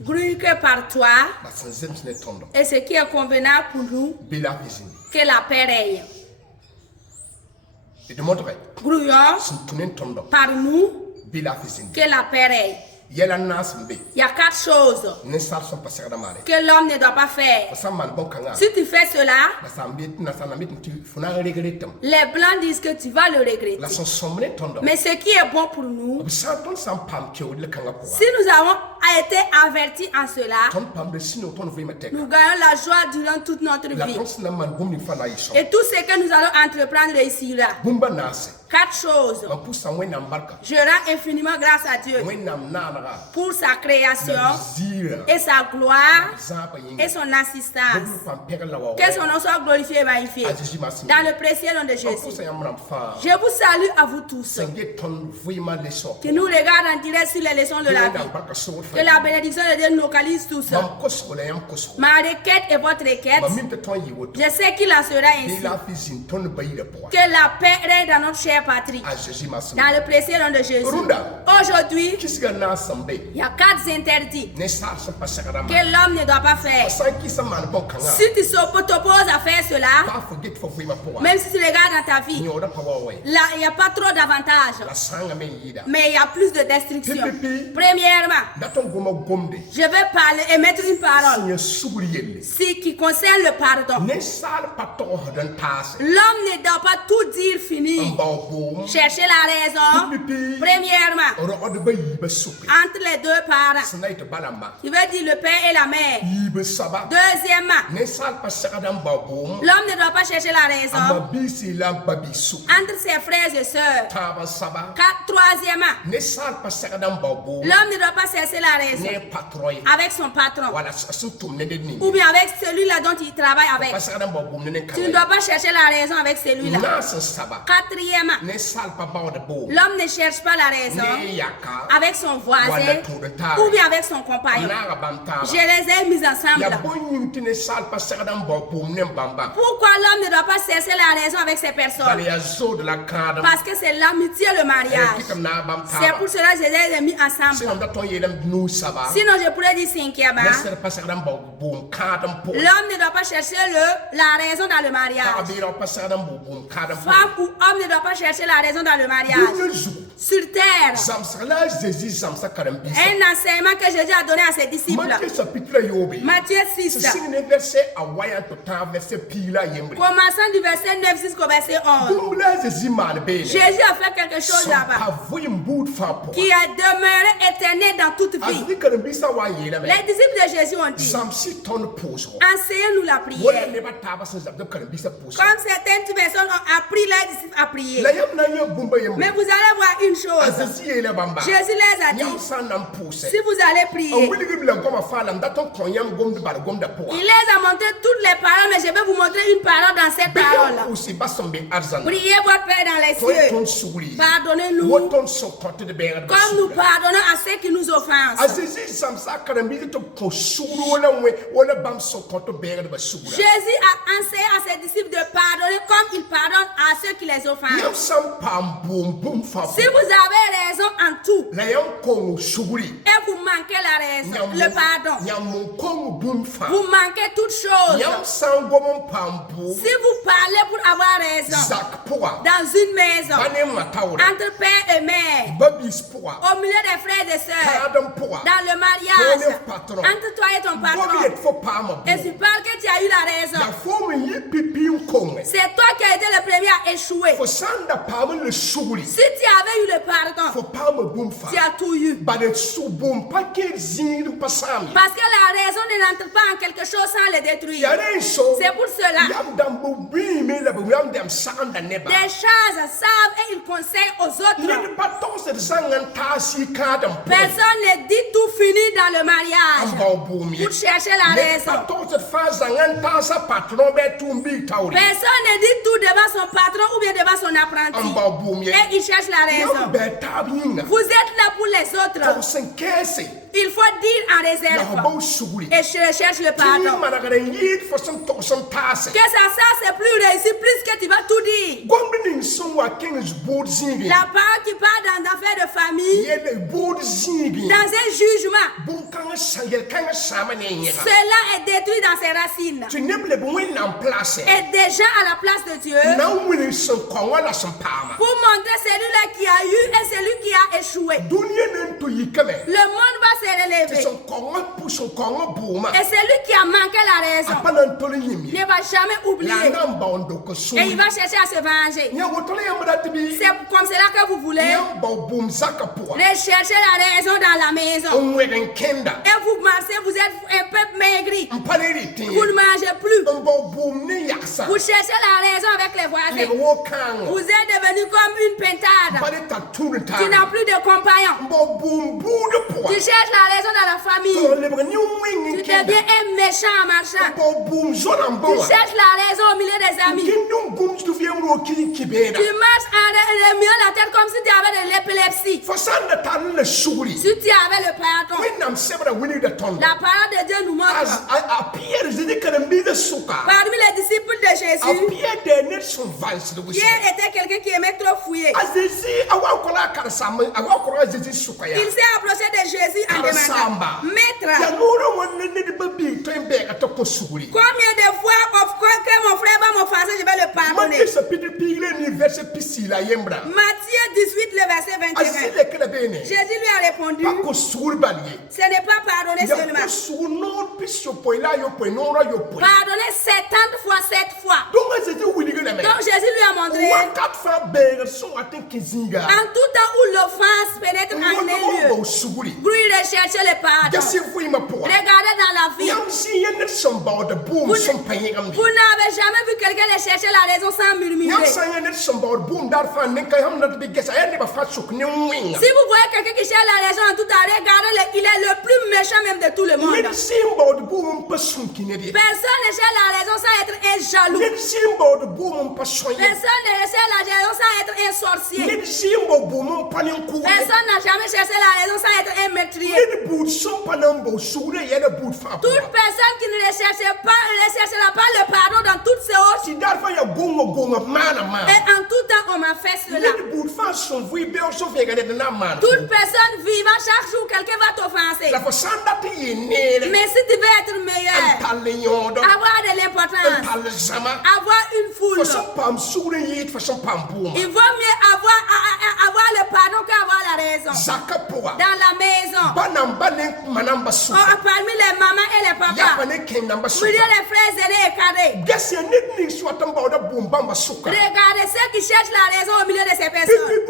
Grue que par toi, et ce qui est convenable pour nous, que la paix règne. Grouillons par nous, que la paix règne. Il y a 4 choses que l'homme ne doit pas faire. Si tu fais cela, les blancs disent que tu vas le regretter. Mais ce qui est bon pour nous, si nous avons été avertis en cela, nous gagnons la joie durant toute notre vie. Et tout ce que nous allons entreprendre ici là. 4 choses. Je rends infiniment grâce à Dieu pour sa création et sa gloire et son assistance. Que son nom soit glorifié et magnifié. Dans le précieux nom de Jésus. Je vous salue à vous tous qui nous regardent en direct sur les leçons de la vie. Que la bénédiction de Dieu nous localise tous. Ma requête est votre requête. Je sais qu'il en sera ainsi. Que la paix règne dans notre chère patrie. Dans le précieux nom de Jésus. Aujourd'hui, il y a 4 interdits que l'homme ne doit pas faire. Si tu t'opposes à faire cela, même si tu regardes dans ta vie, là, il n'y a pas trop d'avantages, mais il y a plus de destruction. Premièrement, je vais parler et mettre une parole qui concerne le pardon. L'homme ne doit pas tout dire fini. Chercher la raison. Premièrement, entre les 2 parents, qui veut dire le père et la mère. Deuxièmement, l'homme ne doit pas chercher la raison entre ses frères et sœurs. Troisièmement, l'homme ne doit pas chercher la raison avec son patron ou bien avec celui-là dont il travaille avec. Tu ne dois pas chercher la raison avec celui-là. Quatrièmement, l'homme ne cherche pas la raison avec son voisin ou bien avec son compagnon. Je les ai mis ensemble. Pourquoi l'homme ne doit pas chercher la raison avec ces personnes? Parce que c'est l'amitié, le mariage. C'est pour cela que je les ai mis ensemble. Sinon, je pourrais dire cinquièmement, l'homme ne doit pas chercher la raison dans le mariage. Femme ou homme ne doit pas chercher la raison dans le mariage. Sur terre, un enseignement que Jésus a donné à ses disciples. Matthieu 6. Commençant du verset 9 jusqu'au verset 11. Jésus a fait quelque chose là-bas qui a demeuré éternel dans toute vie. Les disciples de Jésus ont dit, enseignez-nous la prière. Comme certaines personnes ont appris les disciples à prier. Mais vous allez voir une chose. Jésus les a dit, si vous allez prier, il les a montré toutes les paroles, mais je vais vous montrer une parole dans cette parole. Priez votre Père dans les cieux. Pardonnez-nous comme nous pardonnons à ceux qui nous offensent. Jésus a enseigné à ses disciples de pardonner comme il pardonne à ceux qui les offensent. Si vous avez raison en tout et vous manquez la raison, le pardon, vous manquez toute chose. Si vous parlez pour avoir raison dans une maison entre père et mère, au milieu des frères et sœurs, dans le mariage entre toi et ton patron, et tu parles que tu as eu la raison, c'est toi qui as été le premier à échouer. Si tu avais eu le pardon, tu as tout eu. Parce que la raison ne rentre pas en quelque chose sans le détruire. C'est pour cela des choses savent et ils conseillent aux autres. Personne ne dit tout fini dans le mariage pour chercher la raison. Personne ne dit tout devant son patron ou bien devant son apprenti et il cherche la raison. Vous êtes là pour les autres. Il faut dire en réserve et je cherche le pardon. Que ça c'est plus réussi, plus que tu vas tout dire. La parole qui parle dans affaires de famille, dans un jugement, cela est détruit dans ses racines. Et des gens à la place de Dieu pour montrer celui-là qui a eu et celui qui a échoué. Le monde va se relever. Et celui qui a manqué la raison ne va jamais oublier. Et il va chercher à se venger. C'est comme cela que vous voulez rechercher la raison dans la maison. Et vous marchez, vous êtes un peu maigri. Vous ne mangez plus. Vous cherchez la raison avec les voisins. Vous êtes devenu comme une pentade. Tu n'as plus de compagnon. Tu cherches la raison dans la famille. Tu deviens un méchant en marchant. Tu cherches la raison au milieu des amis. Tu marches en remuant la tête comme si tu avais de l'épilepsie. Si tu avais le pardon, la parole de Dieu nous montre. Parmi les disciples de Jésus, Pierre était quelqu'un qui aimait trop fouiller. Il s'est approché de Jésus en demandant: Maître, combien de fois que mon frère va m'offenser, je vais le pardonner? Matthieu 18, le verset 21. Jésus lui a répondu: ce n'est pas pardonner seulement. Pardonner 70 fois 7 fois. Donc Jésus lui a montré en tout temps où l'offense pénètre en un lieu, vous lui recherchez le pardon. Regardez dans la vie. Vous n'avez jamais vu quelqu'un chercher la raison sans murmurer. Si vous voyez quelqu'un qui cherche la raison en tout temps, regardez-le, il est le plus méchant même de tout le monde. Personne ne cherche la raison sans être un jaloux. Personne ne cherche la raison sans être un sorcier. Personne n'a jamais cherché la raison sans être un meurtrier. Toute personne qui ne recherchera pas le pardon dans toutes ses hautes. Et en tout temps on m'a fait cela. Toute personne vivant, chaque jour quelqu'un va t'offenser. Mais si tu veux être meilleur, avoir de l'importance, avoir une foule, il vaut mieux avoir le pardon qu'avoir la raison. Dans la maison, parmi les mamans et les papas, milieu les frères aînés et cadets, regardez ceux qui cherchent la raison au milieu de ces personnes.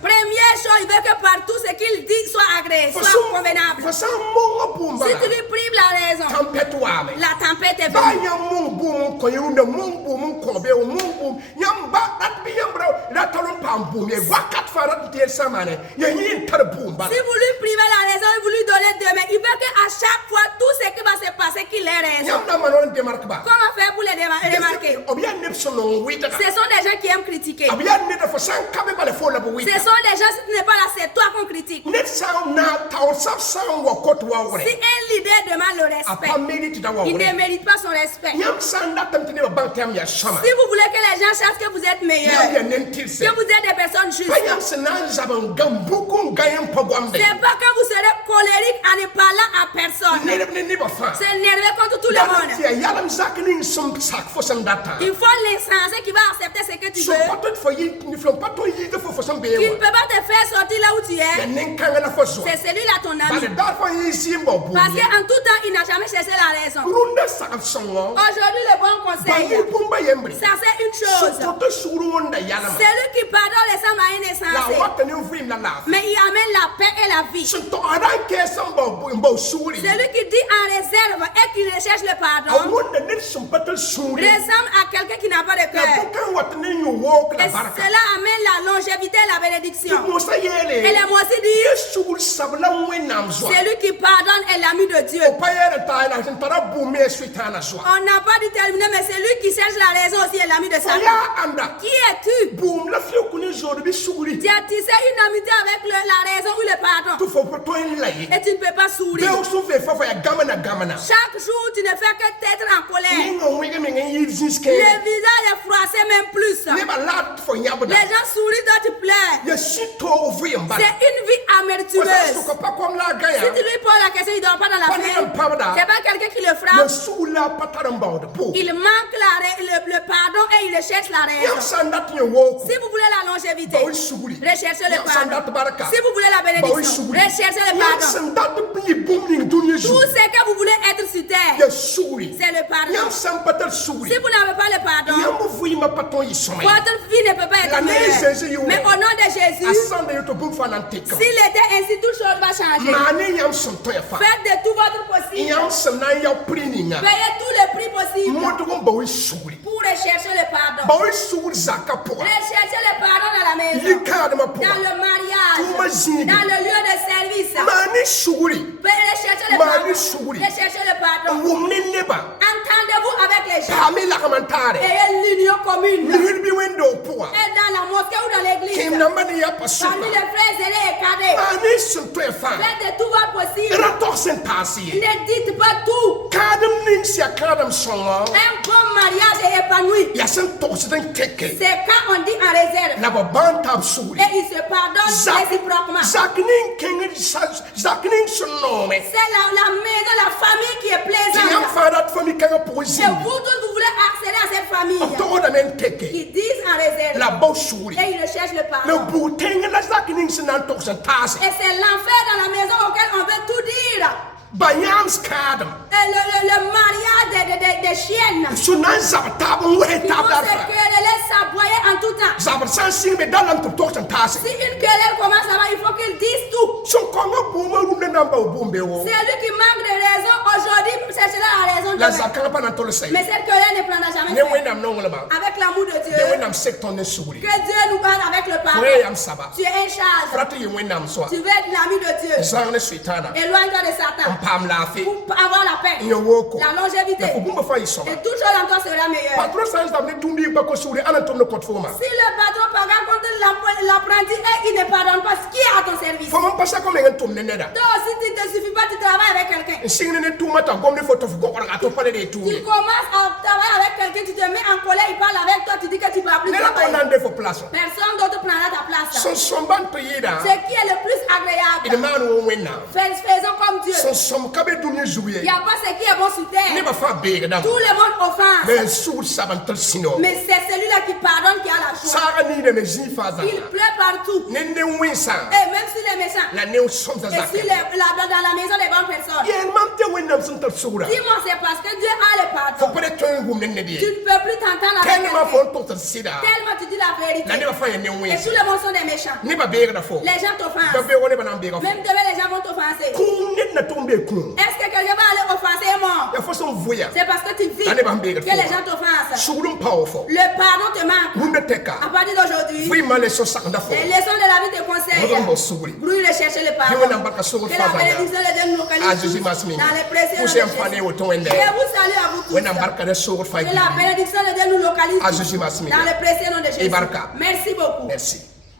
Première chose, il veut que partout ce qu'il dit soit agréable, soit convenable. Si tu lui prives la raison, la tempête est venue. Si vous lui privez la raison et vous lui donnez demain, il veut qu'à chaque fois tout ce qui va se passer, qu'il ait raison. Comment faire pour les remarquer? Ce sont des gens qui aiment critiquer. Ce sont des gens, si tu n'es pas là, c'est toi qu'on critique. Si un leader demande le respect, il ne mérite pas son respect. Si vous voulez que les gens sachent que vous êtes meilleurs, que vous êtes des personnes justes, c'est pas quand vous serez colérique en ne parlant à personne. C'est nerveux contre tout le monde. Il faut l'insensé qui va accepter ce que tu veux, qui ne peut pas te faire sortir là où tu es. C'est celui-là ton ami. Parce qu'en tout temps, il n'a jamais cherché la raison. Aujourd'hui, le bon conseil, ça c'est une chose. Celui qui pardonne les hommes à un insensé, mais il amène la paix et la vie. Celui qui dit en réserve et qui recherche le pardon ressemble à quelqu'un qui n'a pas de cœur. Et cela amène la longévité et la bénédiction. Et les mots aussi disent: Celui qui pardonne est l'ami de Dieu. On n'a pas déterminé, mais celui qui cherche la raison aussi est l'ami de Satan. Qui es-tu? Tu as tissé une amitié avec la raison ou le pardon. Et tu ne peux pas sourire. Chaque jour, tu ne fais que t'être en colère. Le visage est froissé même plus. Les gens sourient, d'autres tu pleures. C'est une vie amertumeuse. Si tu lui poses la question, il ne dort pas dans la semaine. C'est pas quelqu'un qui le frappe. Il manque le pardon et il cherche la raison. Si vous voulez la longévité, recherchez le pardon. Si vous voulez la bénédiction, recherchez le pardon. Tout ce que vous voulez être sur terre, c'est le pardon. Si vous n'avez pas le pardon, votre vie ne peut pas être meilleure. Mais au nom de Jésus, s'il était ainsi, toute chose va changer. Faites de tout votre possible. Payez tous les prix possibles pour rechercher le pardon. Recherchez le pardon dans la maison, dans le mariage, dans le lieu de service. Recherchez le pardon. Recherchez le pardon. Entendez-vous avec les gens. Ayez l'union commune. Et dans la mosquée ou dans l'église, parmi les frères zélés et cadets, faites de tout votre possible. Ne dites pas tout. Un bon mariage est épanoui. C'est quand on dit en réserve. Et il se pardonne réciproquement. C'est la maison, la famille qui est plaisante. Et vous tous, vous voulez accéder à cette famille. Ils disent en réserve. Et ils recherchent le pardon. Et c'est l'enfer dans la maison auquel on veut tout dire. Le mariage des chiennes. Ils vont se quereller, s'aboyer en tout temps. Si une querelle commence là-bas, il faut qu'ils disent tout. C'est lui qui manque de raison aujourd'hui, cherchera la raison demain. Mais cette querelle ne prendra jamais fin. Avec l'amour de Dieu. Que Dieu nous parle avec le pardon. Tu es un charge. Tu veux être l'ami de Dieu. Éloigne-toi de Satan. Pour avoir la paix, la longévité. Et tout chose en toi sera meilleur. Si le patron pardonne contre l'apprenti et il ne pardonne pas, ce qui est à ton service. Toi aussi, tu ne te suffit pas, tu travailles avec quelqu'un. Tu commences à travailler avec quelqu'un, tu te mets en colère, il parle avec toi, tu dis que tu ne vas plus travailler. Personne d'autre prendra ta place. Ce qui est le plus agréable. Faisons comme Dieu. Il n'y a pas ce qui est bon sur terre. Tout le monde offense. Mais c'est celui-là qui pardonne qui a la joie. Il pleut partout. Et même sur les méchants. Et sur dans la maison des bonnes personnes. Dis-moi, c'est parce que Dieu a le pardon. Tu ne peux plus t'entendre avec quelqu'un. Tellement tu dis la vérité. Et tout le monde sont des méchants. Les gens t'offensent. Même demain, les gens vont t'offenser. Est-ce que quelqu'un va aller offenser moi? C'est parce que tu vis que les gens t'offensent. Le pardon te manque. À partir d'aujourd'hui, les leçons de la vie te conseillent. Lui, rechercher le pardon. Que la bénédiction de Dieu nous localise dans les précieux. Je vous salue à vous tous. Que la bénédiction de Dieu nous localise dans les précieux nom de Jésus. Merci beaucoup. Merci.